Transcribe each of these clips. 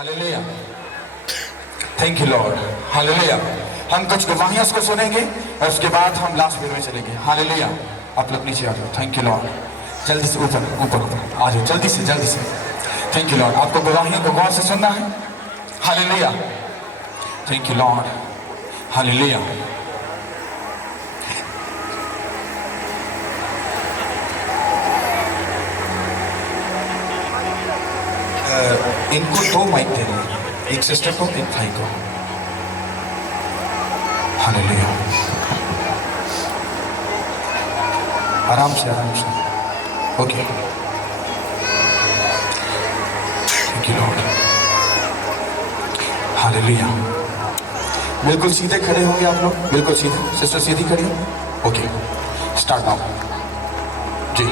Hallelujah, thank you Lord, hallelujah. हम कुछ गवाहियां को सुनेंगे और उसके बाद हम लास्ट फिर में चलेंगे। हालेलुया, आप लोग नीचे आ जाओ। थैंक यू लॉर्ड, जल्दी से ऊपर ऊपर ऊपर आ जाओ, जल्दी से जल्दी से। थैंक यू लॉर्ड, आपको गवाहियों को गौर से सुनना है। Hallelujah, thank you Lord, hallelujah. इनको दो माइक दे रहे हैं, एक सिस्टर को एक भाई को। हालेलुया, आराम से आराम से। Okay, thank you Lord, hallelujah. बिल्कुल सीधे खड़े होंगे आप लोग, बिल्कुल सीधे। सिस्टर सीधी खड़ी हो। ओके, स्टार्ट नाउ जी।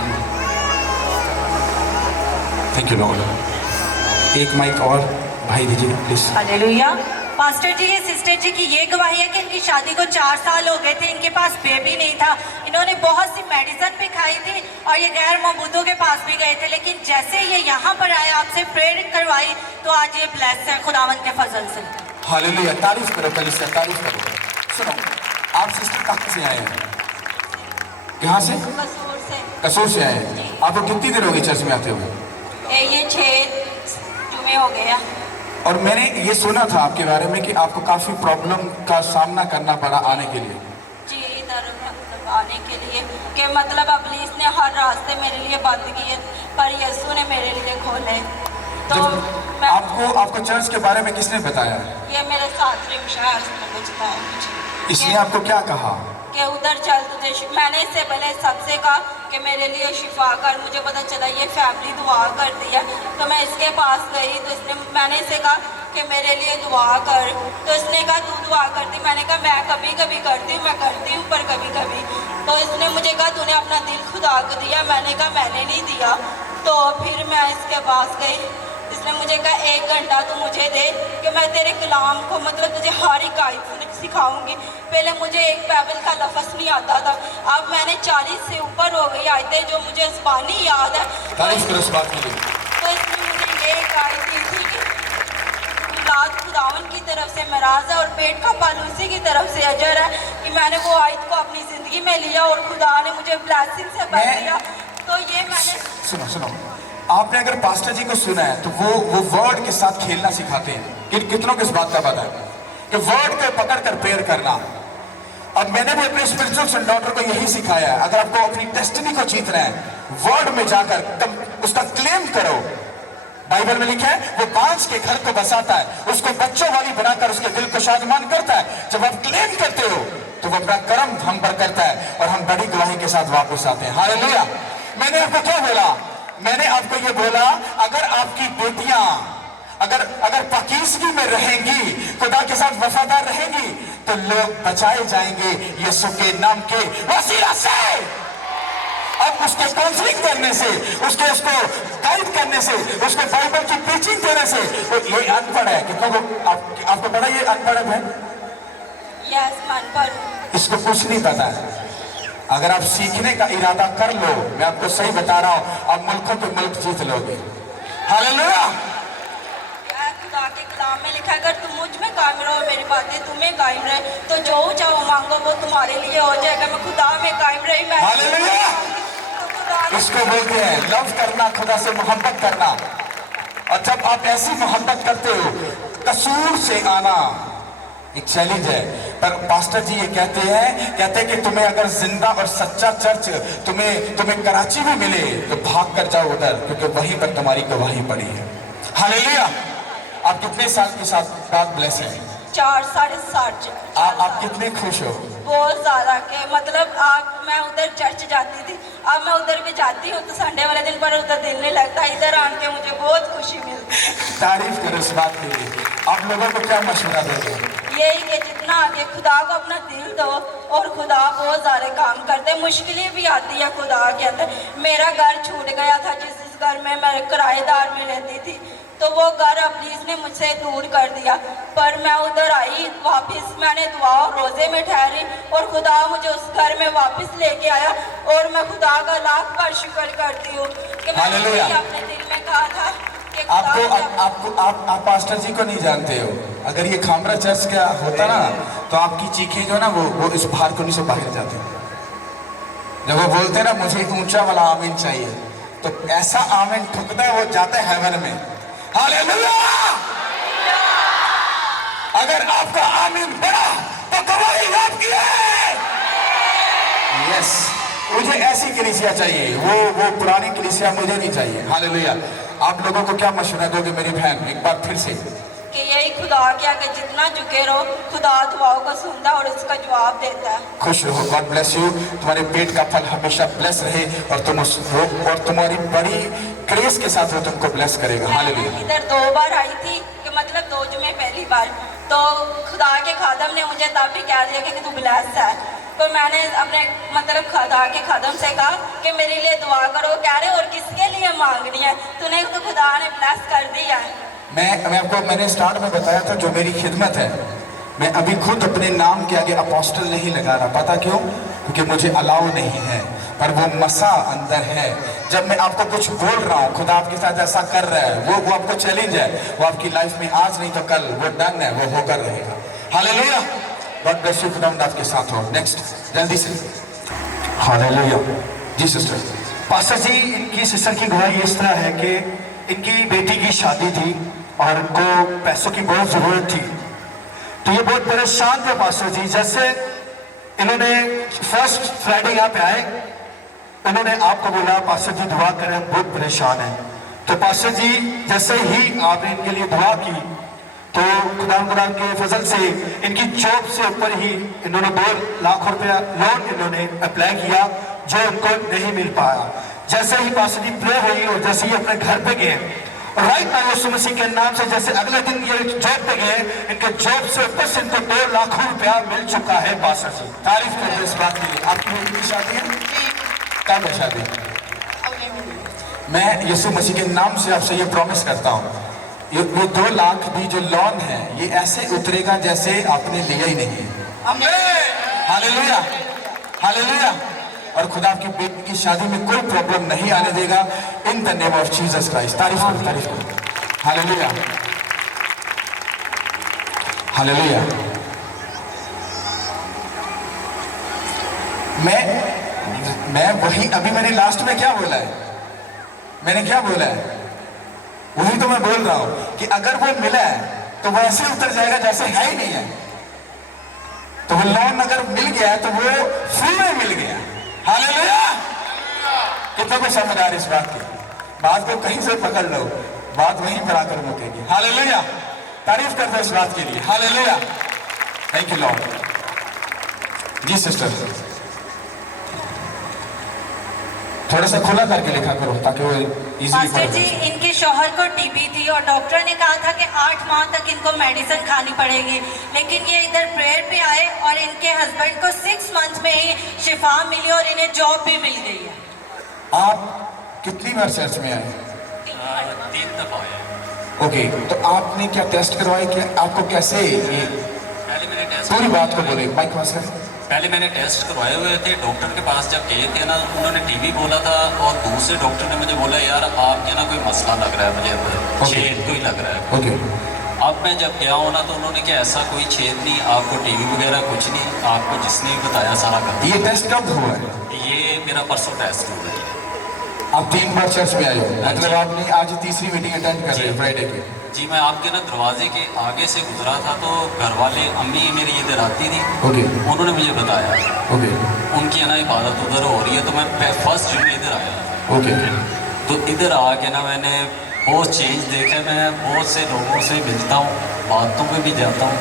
Thank you Lord. एक माइक और भाई दीजिए प्लीज। हालेलुया। पास्टर जी, ये सिस्टर जी की ये गवाही है कि इनकी शादी को 4 साल हो गए थे, इनके पास बेबी नहीं था। इन्होंने बहुत सी मेडिसिन भी खाई थी और ये गैर मौजूदों के पास भी गए थे, लेकिन जैसे ये यहाँ पर आए, आपसे प्रेयर करवाई, तो आज ये ब्लेस है खुदावंद के फजल से। हालेलुया, तारीफ करो पहले से, तारीफ करो। सुनो, आप सिस्टर कहाँ से आए हैं? कहाँ से? कसूर से। कसूर से आए हैं। आपको कितनी देर हो गई चर्च में आते हुए? ये 6 जुमे हो गया। और मैंने ये सुना था आपके बारे में कि आपको काफी प्रॉब्लम का सामना करना पड़ा आने के लिए। जी, इधर मतलब आने के लिए कि मतलब अबलीस ने हर रास्ते मेरे लिए बंद किए, पर यीशु ने मेरे लिए खोले। तो मैं आपको चर्च के बारे में किसने बताया? ये मेरे साथ रिमशा उसने पूछता है मुझे। इसने आपको क्या कहा? कि उधर चल तुझे मैंने इससे पहले सबसे कहा कि मेरे लिए शिफा कर। मुझे पता चला ये फैमिली दुआ कर दिया, तो मैं इसके पास गई, तो इसने मैंने इसे कहा कि मेरे लिए दुआ कर, तो इसने कहा तू दुआ करती। मैंने कहा मैं कभी कभी करती हूँ, मैं करती हूँ पर कभी कभी। तो इसने मुझे कहा तूने अपना दिल खुदा को दिया। मैंने कहा मैंने नहीं दिया। तो फिर मैं इसके पास गई, इसने मुझे कहा 1 घंटा तू मुझे दे कि मैं तेरे कलाम को मतलब तुझे हर एक आयत सिखाऊंगी। पहले मुझे एक बाइबल का लफ्ज़ नहीं आता था, अब मैंने 40 से ऊपर हो गई आयतें जो मुझे ज़बानी याद है। तारीफ करो इस बात के लिए। तो इसने मुझे ये एक आयत दी थी कि औलाद खुदावन की तरफ से मराज है और पेट का फल उसी की तरफ से अजर है, कि मैंने वो आयत को अपनी ज़िंदगी में लिया और खुदा ने मुझे ब्लेसिंग से भर दिया। तो ये मैंने सुनो, आपने अगर पास्टर जी को सुना है तो वो वर्ड के साथ खेलना सिखाते हैं। कितनों को इस बात का पता है कि वर्ड को पकड़ कर पेयर करना। और मैंने भी अपने स्पिरिचुअल सन डॉटर को यही सिखाया है, अगर आपको अपनी डेस्टिनी को जीतना है, वर्ड में जाकर उसका क्लेम करो। बाइबल में लिखा है वो बांस के घर को बसाता है, उसको बच्चों वाली बनाकर उसके दिल को शादमान करता है। जब आप क्लेम करते हो तो वो अपना कर्म हम पर करता है और हम बड़ी गवाही के साथ वापस आते हैं। हालेलुया। मैंने आपको क्या बोला? मैंने आपको ये बोला, अगर आपकी बेटियां अगर पाकीज़गी में रहेंगी, खुदा के साथ वफादार रहेंगी, तो लोग बचाए जाएंगे यीशु के नाम के वसीला से। अब उसके काउंसलिंग करने से, उसको गाइड करने से, उसको बाइबल की प्रीचिंग देने से, ये अनपढ़ है। कितना को आपको पता ये अनपढ़ है? यस, अनपढ़। इसको कुछ नहीं पता है। अगर आप सीखने का इरादा कर लो, मैं आपको सही बता रहा हूं, आप मुल्कों पे मुल्क जीत लोगे। हालेलुया। खुदा के कलाम में लिखा है अगर तुम मुझ में कायम रहो, मेरी बातें तुम्हें कायम रहे, तो जो चाहो मांगो वो तुम्हारे लिए हो जाएगा। मैं खुदा में कायम रही, मैं हालेलुया। तो इसको बोलते हैं लव करना, खुदा से मोहब्बत करना। और जब आप ऐसी मोहब्बत करते हो, कसूर से आना एक चैलेंज है। पर पास्टर जी ये कहते हैं कि तुम्हें अगर जिंदा और सच्चा चर्च तुम्हें कराची में मिले तो भाग कर जाओ उधर, क्योंकि वहीं पर तुम्हारी गवाही पड़ी है। हालेलुया। आप कितने साल के साथ गॉड ब्लेस है? 4 साढ़े 7। आप कितने खुश हो? बहुत ज्यादा के मतलब मैं उधर चर्च जाती थी, अब मैं उधर भी जाती हूँ तो संडे वाले दिन पर उधर दिल नहीं लगता। इधर आन के मुझे बहुत खुशी मिलती है। तारीफ करो इस बात के लिए। आप लोगों को क्या मशवरा दोगे? यही कि जितना आगे खुदा को अपना दिल दो, और खुदा बहुत सारे काम करते हैं। मुश्किलें भी आती है खुदा के अंदर। मेरा घर छूट गया था, जिस घर में मैं किराएदार में रहती थी, तो वो घर अबलीस ने मुझसे दूर कर दिया। पर मैं उधर आई वापस, मैंने दुआ और रोज़े में ठहरी और खुदा मुझे उस घर में वापस लेके आया। और मैं खुदा का लाख बार शुक्र करती हूँ कि मैंने अपने दिल में कहा था कि खुदा आपको ने- आप पास्टर जी को नहीं जानते हो। अगर ये खामरा चर्च का होता ना तो आपकी चीखें जो ना वो इस बालकनी से बाहर जाते। जब वो बोलते हैं ना मुझे ऊंचा वाला आमीन चाहिए, तो ऐसा आमीन ठुकता है वो जाता है हेवन में। हालेलुया! अगर आपका आमीन बड़ा तो कमाई आपकी है। यस, मुझे ऐसी कलीसिया चाहिए, वो पुरानी कलीसिया मुझे नहीं चाहिए। हालेलुया! आप लोगों को क्या मशवरा दोगे मेरी बहन, एक बार फिर से? कि यही खुदा के आगे जितना झुके रहो, खुदा दुआओं को सुनता है और उसका जवाब देता है। खुश रहो, गॉड ब्लेस यू। तुम्हारे पेट का फल हमेशा ब्लेस रहे और तुम्हारी बड़ी क्रेज के साथ वो तुमको ब्लेस करेगा। हालेलुया! मैं इधर 2 बार आई थी कि मतलब 2 जुमे पहली बार, तो खुदा के खादम ने मुझे तब भी कह दिया कि तू ब्लेस है। तो मैंने अपने मतलब खुदा के खादम से कहा कि मेरे लिए दुआ करो। कह रहे और किसके लिए मांगनी है, तूने तो खुदा ने ब्लेस कर दिया है। मैंने स्टार्ट में बताया था जो मेरी खिदमत है, मैं अभी खुद अपने नाम के आगे अपोस्टल नहीं लगा रहा। पता क्यों? क्योंकि मुझे अलाउ नहीं है, पर वो मसा अंदर है। जब मैं आपको कुछ बोल रहा हूँ, खुदा आपके साथ ऐसा कर रहा है, वो आपको चैलेंज है, वो आपकी लाइफ में आज नहीं तो कल वो डन है, वो होकर रहेगा। हालेलुया! God bless you. खुदा आपके साथ हो। नेक्स्ट जल्दी से। हालेलुया। जी सिस्टर। पास्टर जी, इनकी सिस्टर की गवाही इस तरह है कि इनकी बेटी की शादी थी और इनको पैसों की बहुत ज़रूरत थी, तो ये बहुत परेशान थे पास्टर जी। जैसे इन्होंने फर्स्ट फ्राइडे यहाँ पे आए, उन्होंने आपको बोला पास्टर जी दुआ करें, हम बहुत परेशान हैं। तो पास्टर जी जैसे ही आपने इनके लिए दुआ की तो खुदा के फजल से इनकी जॉब से ऊपर ही इन्होंने 2 लाख रुपया लोन इन्होंने अप्लाई किया जो उनको नहीं मिल पाया। जैसे ही पास्टर जी प्रे हुई और जैसे ही अपने घर पे गए, राइट नाउ यीशु मसीह के नाम से जैसे अगले दिन ये जॉब पे गए, इनके जॉब से ऊपर से इनको 2 लाख रुपया मिल चुका है। पास्टर जी तारीफ कर दो इस बात के लिए। आपकी बेटी की शादी है? कब है शादी? मैं यीशु मसीह के नाम से आपसे ये प्रॉमिस करता हूँ, ये 2 लाख भी जो लोन है ये ऐसे उतरेगा जैसे आपने लिया ही नहीं है। हालेलुया! हालेलुया! और खुदा आपकी बेटी की शादी में कोई प्रॉब्लम नहीं आने देगा in the name of Jesus Christ. तारीफ करो, तारीफ करो। हालेलुया! हालेलुया! मैं वही अभी मैंने लास्ट में क्या बोला है, मैंने क्या बोला है वही तो मैं बोल रहा हूं कि अगर वो मिला है तो वो ऐसे उतर जाएगा जैसे है ही नहीं है। तो वो लोन अगर मिल गया है तो वो फ्री में मिल गया। हालेलुया! कितना को समझ आ रही इस बात की? बात को कहीं से पकड़ लो, बात वहीं पर आकर मुकेगी। हालेलुया! तारीफ कर दो इस बात के लिए। हालेलुया! Thank you Lord. जी सिस्टर, थोड़ा सा खुला करके लिखा करो ताकि वो इजीली मास्टर जी, इनके शौहर को टीबी थी और डॉक्टर ने कहा था कि 8 माह तक इनको मेडिसिन खानी पड़ेगी, लेकिन ये इधर प्रेयर पे आए और इनके हस्बैंड को 6 मंथ में ही शिफा मिली और इन्हें जॉब भी मिल गई है। आप कितनी बार चर्च में आए? 3 दफा आया। ओके, तो आपने क्या टेस्ट करवाए? क्या आपको कैसे ये पहले मैंने टेस्ट पूरी बात को बोले, माइक पास करें। पहले मैंने टेस्ट करवाए हुए थे। डॉक्टर के पास जब गए थे ना, उन्होंने टीबी बोला था और दूसरे डॉक्टर ने मुझे बोला यार आपके ना कोई मसला लग रहा है, मुझे छेद कोई लग रहा है। ओके, अब मैं जब गया हूँ ना तो उन्होंने क्या ऐसा कोई छेद नहीं, आपको टीबी वगैरह कुछ नहीं, आपको जिसने भी बताया सारा कर ये टेस्ट कब हुआ है? दिया। ये मेरा परसों टेस्ट हुआ है। आप 3 बार चर्च में आए हो, मतलब आपने आज तीसरी मीटिंग अटेंड कर रहे हो फ्राइडे की। जी, मैं आपके ना दरवाजे के आगे से गुजरा था तो घर वाले अम्मी मेरी इधर आती थी, ओके उन्होंने मुझे बताया ओके उनकी ना इबादत उधर हो रही है, तो मैं फर्स्ट दिन इधर आया। ओके, तो इधर आके ना मैंने बहुत चेंज देखा। मैं बहुत से लोगों से मिलता हूँ, बातों पे भी जाता हूँ,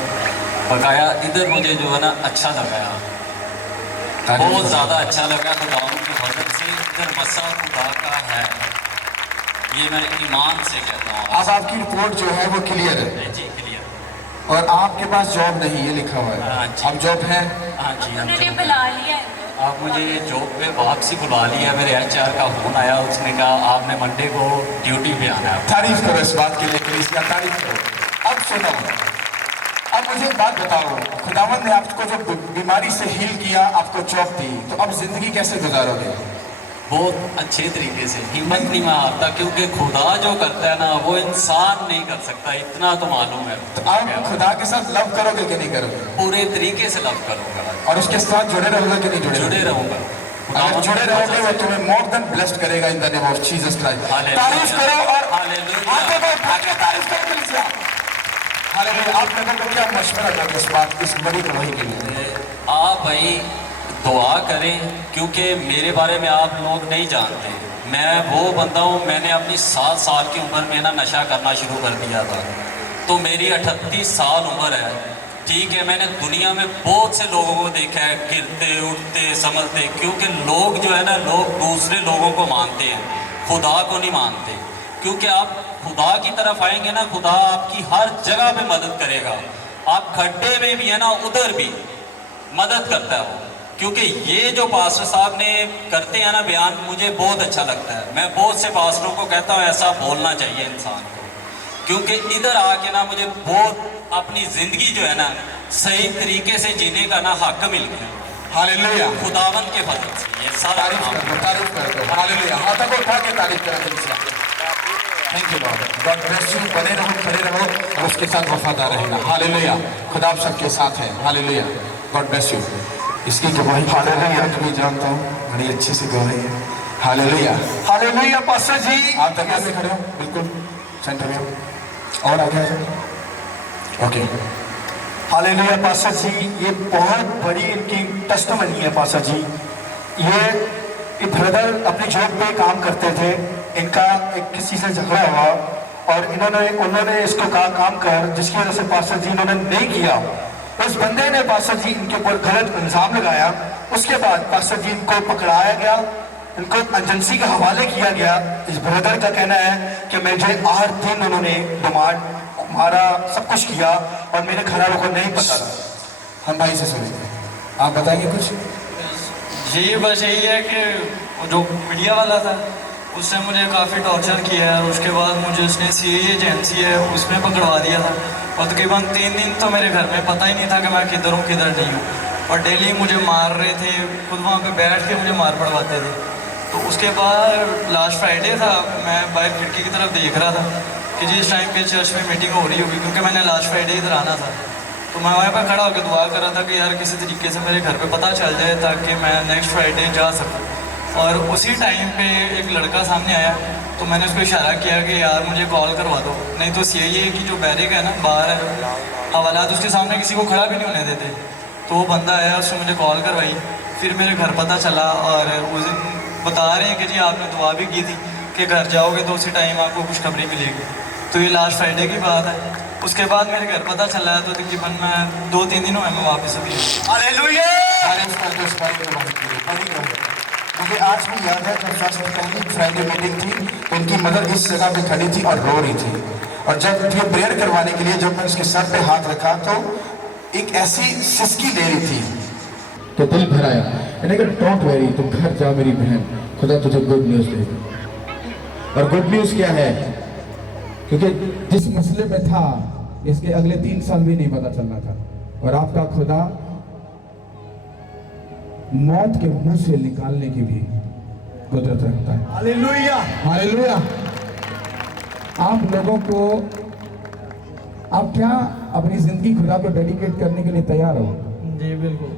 बकाया इधर मुझे जो है ना अच्छा लगा, बहुत ज़्यादा अच्छा लगा। खुदा की मदद से इधर मसा खुदा का है, ये मैं ईमान से कहता हूँ। अब आपकी रिपोर्ट जो है वो क्लियर है जी क्लियर। और आपके पास जॉब नहीं, ये लिखा हुआ हाँ है। जी। अब जॉब है? हाँ जी, हम उन्होंने जॉब- बुला लिया है। आप मुझे जॉब पे वापसी बुला लिया। मेरे HR का फ़ोन आया, उसने कहा आपने मंडे को ड्यूटी पे आना है। तारीफ करो इस बात के लिए, प्लीज का तारीफ करो। अब सुनो, अब मुझे एक बात बताओ, खुदावंद ने आपको जो बीमारी से हील किया, आपको जॉब दी, तो अब जिंदगी कैसे गुजारोगे? बहुत अच्छे तरीके से हिम्मत नहीं मैं हारता, क्योंकि खुदा जो करता है ना वो इंसान नहीं कर सकता, इतना तो मालूम है। तो आप खुदा के साथ लव करोगे कि नहीं करोगे? पूरे तरीके से लव करूँगा और उसके साथ जुड़े रहोगे कि नहीं जुड़े जुड़े रहूँगा। अगर जुड़े रहोगे वो तुम्हें मोर देन ब्लेस्ड करेगा in the name of Jesus Christ. तारीफ करो और हालेलुया। आगे को उठा के तारीफ करो दिल से। हालेलुया। आप लोगों को क्या मशवरा दोगे इस बात, इस बड़ी गवाही के लिए? आप भाई दुआ करें, क्योंकि मेरे बारे में आप लोग नहीं जानते। मैं वो बंदा हूँ, मैंने अपनी 7 साल की उम्र में ना नशा करना शुरू कर दिया था। तो मेरी 38 साल उम्र है, ठीक है। मैंने दुनिया में बहुत से लोगों को देखा है गिरते उठते संभलते, क्योंकि लोग जो है ना, लोग दूसरे लोगों को मानते हैं, खुदा को नहीं मानते। क्योंकि आप खुदा की तरफ आएंगे ना, खुदा आपकी हर जगह पे मदद करेगा। आप खड्डे में भी है ना, उधर भी मदद करता है वो। क्योंकि ये जो पास्टर साहब ने करते हैं ना बयान, मुझे बहुत अच्छा लगता है। मैं बहुत से पास्टरों को कहता हूँ ऐसा बोलना चाहिए इंसान को, क्योंकि इधर आके ना मुझे बहुत अपनी ज़िंदगी जो है ना सही तरीके से जीने का ना हक मिल गया। हालेलुया। खुदावन के फजल से ये सारा तारीफ काम। कर दो, तारीफ कर दो। हालेलुया। हाथों को उठा के तारीफ करो दिल से। Thank you Lord. God bless you. बने रहो, खड़े रहो और उसके साथ वफादार रहना। हालेलुया। खुदा आप सबके साथ है। हालेलुया। God bless you. इसकी गवाही हालेलुया मैं भी जानता हूँ, बड़ी अच्छी सी गवाही है। हालेलुया। हालेलुया पास्टर जी। आप दरगाह में खड़े हो, बिल्कुल सेंटर में हो। और आगे आ जाओ। ओके। हालेलुया पास्टर जी, ये बहुत बड़ी इनकी टेस्टिमनी है पास्टर जी। ये ब्रदर अपनी जॉब पे काम करते थे, इनका एक किसी से झगड़ा हुआ और उन्होंने इसको कहा काम कर, जिसकी वजह से पास्टर जी इन्होंने नहीं किया। उस बंदे ने पास्टर जी इनके ऊपर गलत इल्जाम लगाया। उसके बाद पास्टर जी इनको पकड़ाया गया, इनको एजेंसी के हवाले किया गया। इस ब्रदर का कहना है कि मुझे 8 दिन उन्होंने डिमांड मारा, सब कुछ किया और मेरे घर वालों को नहीं पता था। हम भाई से सुनेंगे, आप बताएंगे कुछ? जी बस यही है कि वो जो मीडिया वाला था उसने मुझे काफ़ी टॉर्चर किया है। उसके बाद मुझे उसने सीआईए एजेंसी है उसमें पकड़वा दिया था और तकरीबन 3 दिन तो मेरे घर में पता ही नहीं था कि मैं किधर हूँ किधर नहीं हूँ। और डेली मुझे मार रहे थे, खुद वहाँ पे बैठ के मुझे मार पड़वाते थे। तो उसके बाद लास्ट फ्राइडे था, मैं बाहर खिड़की की तरफ देख रहा था कि जिस टाइम पे चर्च में मीटिंग हो रही होगी, क्योंकि मैंने लास्ट फ्राइडे इधर आना था। तो मैं वहाँ पर खड़ा होकर दुआ कर रहा था कि यार किसी तरीके से मेरे घर पे पता चल जाए ताकि मैं नेक्स्ट फ्राइडे जा सकूँ। और उसी टाइम पे एक लड़का सामने आया, तो मैंने उसको इशारा किया कि यार मुझे कॉल करवा दो, नहीं तो सीआईए की जो बैरिक है ना बाहर है, हवालात उसके सामने किसी को खड़ा भी नहीं होने देते। तो वो बंदा आया, उसने मुझे कॉल करवाई, फिर मेरे घर पता चला और उस दिन बता रहे हैं कि जी आपने दुआ भी की थी कि घर जाओगे तो उसी टाइम आपको खुशखबरी मिलेगी। तो ये लास्ट फ्राइडे की बात है। उसके बाद मेरे घर पता चला है, तो तकरीबन मैं 2-3 दिनों में वापस अभी। हालेलुया। तारीफ कर दो इस बात के बारे में। बड़ी गवाही। मुझे आज भी याद है जब फर्स्ट पहली फ्राइडे मीटिंग थी तो इनकी मदर इस जगह पे खड़ी थी और रो रही थी। और जब ये प्रेयर करवाने के लिए जब मैं उसके सर पे हाथ रखा तो एक ऐसी सिसकी ले रही थी, तो दिल भर आया। मैंने कहा डोंट वरी, तुम घर जा मेरी बहन, खुदा तुझे गुड न्यूज़ देगा। और गुड न्यूज़ क्या है? क्योंकि जिस मसले में था इसके अगले 3 साल भी नहीं पता चलना था। और आपका खुदा मौत के मुंह से निकालने की भी कुदरत रखता है। हालेलुया। हालेलुया। आप लोगों को, आप क्या अपनी जिंदगी खुदा को डेडिकेट करने के लिए तैयार हो? जी बिल्कुल।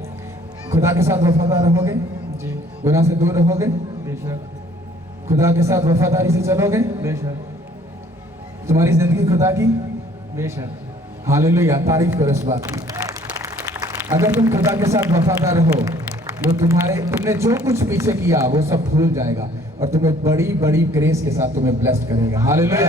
खुदा के साथ वफादार रहोगे? जी गुनाह से दूर रहोगे? बेशक खुदा के साथ वफादारी से चलोगे? बेशक तुम्हारी जिंदगी खुदा की। बेशक। हालेलुया। तारीफ करो इस बात की। अगर तुम खुदा के साथ वफादार हो, वो तुमने जो कुछ पीछे किया वो सब भूल जाएगा और तुम्हें बड़ी बड़ी ग्रेस के साथ तुम्हें ब्लेस्ड करेगा। हालेलुया।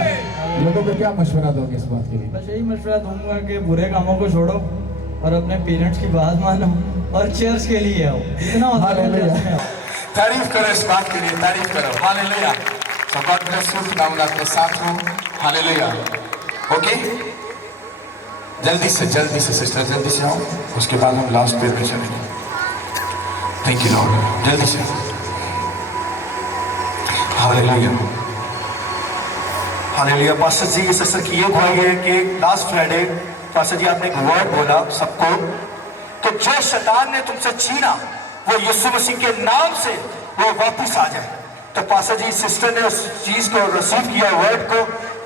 लोगों को क्या मशवरा दोगे इस बात के लिए? बस यही मशवरा दूंगा कि बुरे कामों को छोड़ो और अपने पेरेंट्स की बात मानो और चर्च के लिए आओ। इतना हालेलुया। तारीफ करो इस बात के लिए, तारीफ करो। हालेलुया। तो गॉड ब्लेस यू। खुदा आपके साथ हो। हालेलुया। ओके, जल्दी से सिस्टर जल्दी से आओ, उसके बाद हम लास्ट प्रेयर पे चलेंगे। Thank you Lord. जल्दी से। हालेलुया। हालेलुया। पास्टर जी, इस असर की ये गवाही है कि लास्ट फ्राइडे पास्टर जी आपने एक वर्ड बोला सबको, तो जो शैतान ने तुमसे छीना वो यीशु मसीह के नाम से वो वापस आ जाए। तो पास्टर जी सिस्टर ने उस चीज को रिसीव किया, वर्ड को।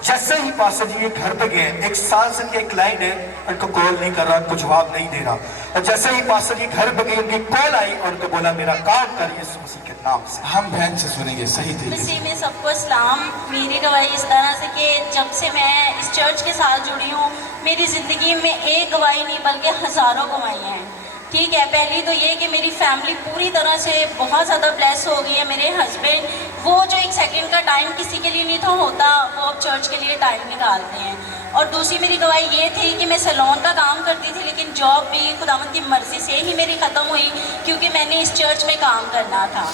जैसे ही पास्टर जी ये घर पे गए, 1 साल से इनके क्लाइंट है, उनको कॉल नहीं कर रहा, उनको जवाब नहीं दे रहा, और जैसे ही पास्टर जी घर पे गए उनकी कॉल आई और उनको बोला मेरा काम कर यीशु मसीह के नाम से। हम बहन से सुनेंगे सही थे। मसीह में सबको सलाम। मेरी गवाही इस तरह से कि जब से मैं इस चर्च के साथ जुड़ी हूँ, मेरी ज़िंदगी में एक गवाही नहीं बल्कि हज़ारों गवाहियाँ हैं। ठीक है, पहली तो ये कि मेरी फैमिली पूरी तरह से बहुत ज़्यादा ब्लेस हो गई है। मेरे हस्बैंड वो जो 1 सेकंड का टाइम किसी के लिए नहीं था होता, वो अब चर्च के लिए टाइम निकालते हैं। और दूसरी मेरी गवाही ये थी कि मैं सैलून का काम करती थी, लेकिन जॉब भी खुदावंद की मर्ज़ी से ही मेरी ख़त्म हुई, क्योंकि मैंने इस चर्च में काम करना था।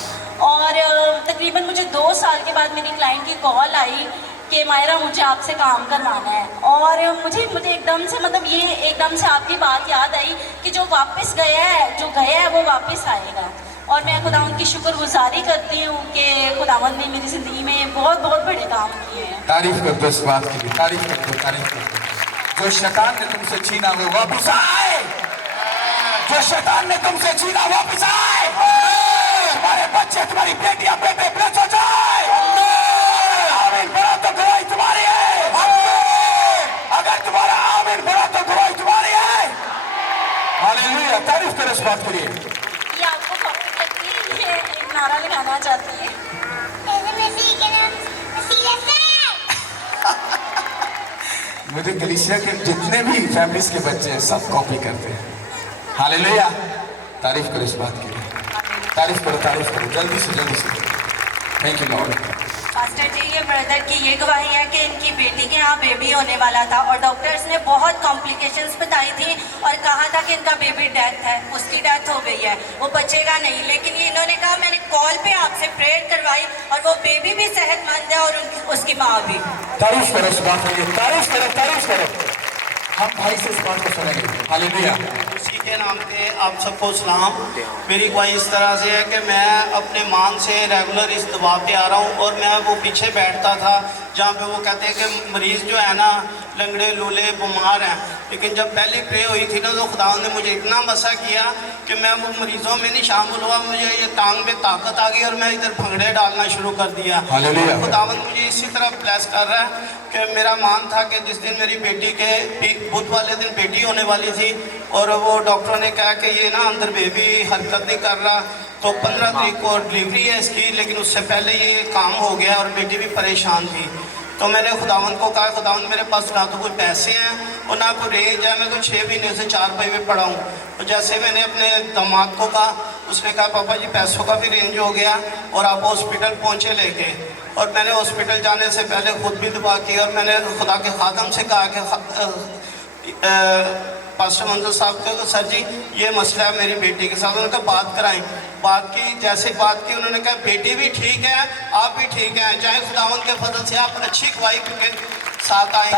और तकरीबन मुझे 2 साल के बाद मेरी क्लाइंट की कॉल आई कि मायरा मुझे आपसे काम करवाना है। और मुझे एकदम से मतलब ये एकदम से आपकी बात याद आई कि जो वापस गया है वो वापस आएगा। और मैं खुदावंद की शुक्रगुजारी करती हूँ कि खुदावंद ने मेरी ज़िंदगी में बहुत बहुत बड़े काम किए हैं। तारीफ कर दो इस बात की, तारीफ कर दो, तारीफ कर दो। जो शैतान ने तुमसे छीना वो वापस आए, जो शैतान ने तुमसे छीना वापस आए। तुम्हारे बच्चे, तुम्हारी बेटियां, बेटे ब्लेस हो जाए। आमीन बोला तो गवाही तुम्हारी है। अगर तुम्हारा आमीन बोला तो गवाही तुम्हारी है। हालेलुया, तारीफ करो इस बात के लिए। ये आपको पॉकेट लगती है, ये एक नारा लगाना चाहती है। मुझे कलीसिया के जितने भी फैमिलीज के बच्चे हैं सब कॉपी करते हैं। हालेलुया, तारीफ करो इस बात के लिए, तारीफ करो जल्दी से। Thank you Lord. पास्टर जी, ये ब्रदर की ये गवाही है कि इनकी बेटी के यहाँ बेबी होने वाला था और डॉक्टर्स ने बहुत कॉम्प्लिकेशंस बताई थी और कहा था कि इनका बेबी डेथ है, उसकी डेथ हो गई है, वो बचेगा नहीं। लेकिन ये इन्होंने कहा मैंने कॉल पे आपसे प्रेयर करवाई और वो बेबी भी सेहतमंद है और उसकी माँ भी। तारीफ करो इस बात के लिए, तारीफ करो। हम भाई से इस बात को सुनेंगे। हालेलुया। उसी के नाम पे आप सबको सलाम। मेरी गवाही इस तरह से है कि मैं अपने मान से रेगुलर इस दवा पे आ रहा हूँ और मैं वो पीछे बैठता था जहाँ पे वो कहते हैं कि मरीज़ जो है ना लंगड़े लूले बीमार हैं। लेकिन जब पहली प्रे हुई थी ना तो खुदा ने मुझे इतना मसा किया कि मैं वो मरीज़ों में नहीं शामिल हुआ। मुझे ये टांग में ताकत आ गई और मैं इधर भंगड़े डालना शुरू कर दिया। हालेलुया। खुदावन मुझे इसी तरह ब्लेस कर रहा है कि मेरा मान था कि जिस दिन मेरी बेटी के बुध वाले दिन बेटी होने वाली थी और वो डॉक्टरों ने कहा कि ये ना अंदर बेबी हरकत नहीं कर रहा, तो 15 तारीख को डिलीवरी है इसकी, लेकिन उससे पहले ये काम हो गया और बेटी भी परेशान थी। तो मैंने खुदावंत को कहा खुदावंत मेरे पास ना तो कोई पैसे हैं और ना कोई रेंज है, मैं तो 6 महीने से 4 पाई में पड़ा हूँ। तो जैसे मैंने अपने दामाद को कहा, उसने कहा पापा जी पैसों का भी रेंज हो गया और आप हॉस्पिटल पहुँचे लेके। और मैंने हॉस्पिटल जाने से पहले खुद भी दुआ की और मैंने खुदा के खादम से कहा कि पास्टर मंजूर साहब को सर जी ये मसला है मेरी बेटी के साथ, उन्होंने कहा बात कराएं। बात की, जैसे बात की उन्होंने कहा बेटी भी ठीक है, आप भी ठीक हैं, चाहे खुदावंत के फजल से आप अच्छी गवाही के साथ आए।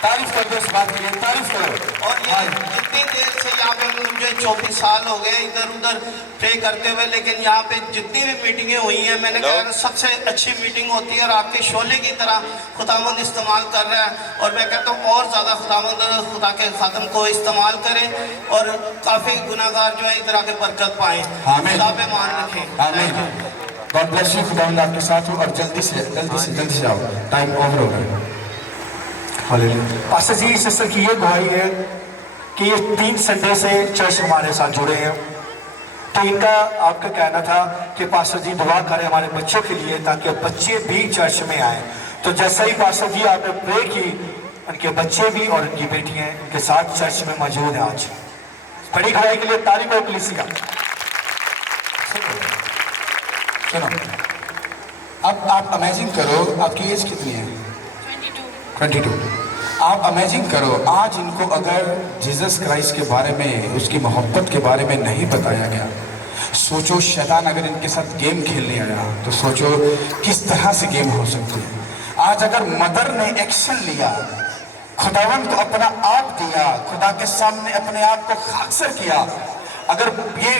तारीफ कर दो इस बात के लिए, तारीफ करो। और ये जितनी देर से यहाँ पे मुझे 24 साल हो गए इधर उधर प्रे करते हुए, लेकिन यहाँ पे जितनी भी मीटिंगें हुई हैं मैंने कहा सबसे अच्छी मीटिंग होती है और आपके शोले की तरह खुदावंद इस्तेमाल कर रहा है। और मैं कहता हूँ और ज़्यादा खुदावंद खुदा के खातम को इस्तेमाल करें और काफ़ी गुनाहगार जो है इधर आके बरकत पाएँ, खुदा पे मान रखें। आमीन। God bless you. खुदावंद आपके साथ हो और जल्दी से जाओ, टाइम ओवर हो गया। हालेलुया। पास्टर जी सिस्टर की ये गवाही है कि ये 3 संडे से चर्च हमारे साथ जुड़े हैं। तो इनका आपका कहना था कि पास्टर जी दुआ करें हमारे बच्चों के लिए ताकि बच्चे भी चर्च में आए। तो जैसा ही पास्टर जी आपने प्रे की, उनके बच्चे भी और उनकी बेटियां उनके साथ चर्च में मौजूद हैं। आज बड़ी गवाही के लिए तारीफ हो कलीसिया। सुनो, अब आप अमेजिंग करो, आपकी एज कितनी है? 22। आप अमेजिंग करो, आज इनको अगर जीसस क्राइस्ट के बारे में, उसकी मोहब्बत के बारे में नहीं बताया गया, सोचो शैतान अगर इनके साथ गेम खेलने आया तो सोचो किस तरह से गेम हो सकती है। आज अगर मदर ने एक्शन लिया, खुदावंत को अपना आप दिया, खुदा के सामने अपने आप को खाकसर किया, अगर ये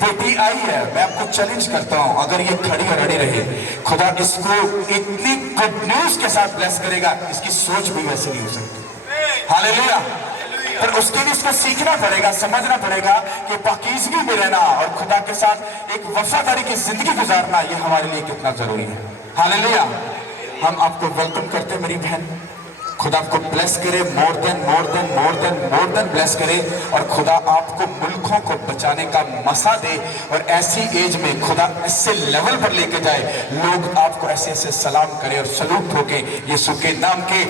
बेटी आई है, मैं आपको चैलेंज करता हूं, अगर ये खड़ी और अड़ी रहे, खुदा इसको इतनी गुड न्यूज के साथ ब्लेस करेगा, इसकी सोच भी वैसे नहीं हो सकती। हालेलुया। पर उसके लिए इसको सीखना पड़ेगा, समझना पड़ेगा कि पाकीज़गी में रहना और खुदा के साथ एक वफादारी की जिंदगी गुजारना ये हमारे लिए कितना जरूरी है। हालेलुया। हम आपको वेलकम करते हैं मेरी बहन। खुदा आपको ब्लेस करे, मोर देन ब्लेस करे, और खुदा आपको मुल्कों को बचाने का मसा दे, और ऐसी एज में खुदा ऐसे लेवल पर लेके जाए लोग आपको ऐसे ऐसे सलाम करें और सलूट ठोके यीशु के नाम के।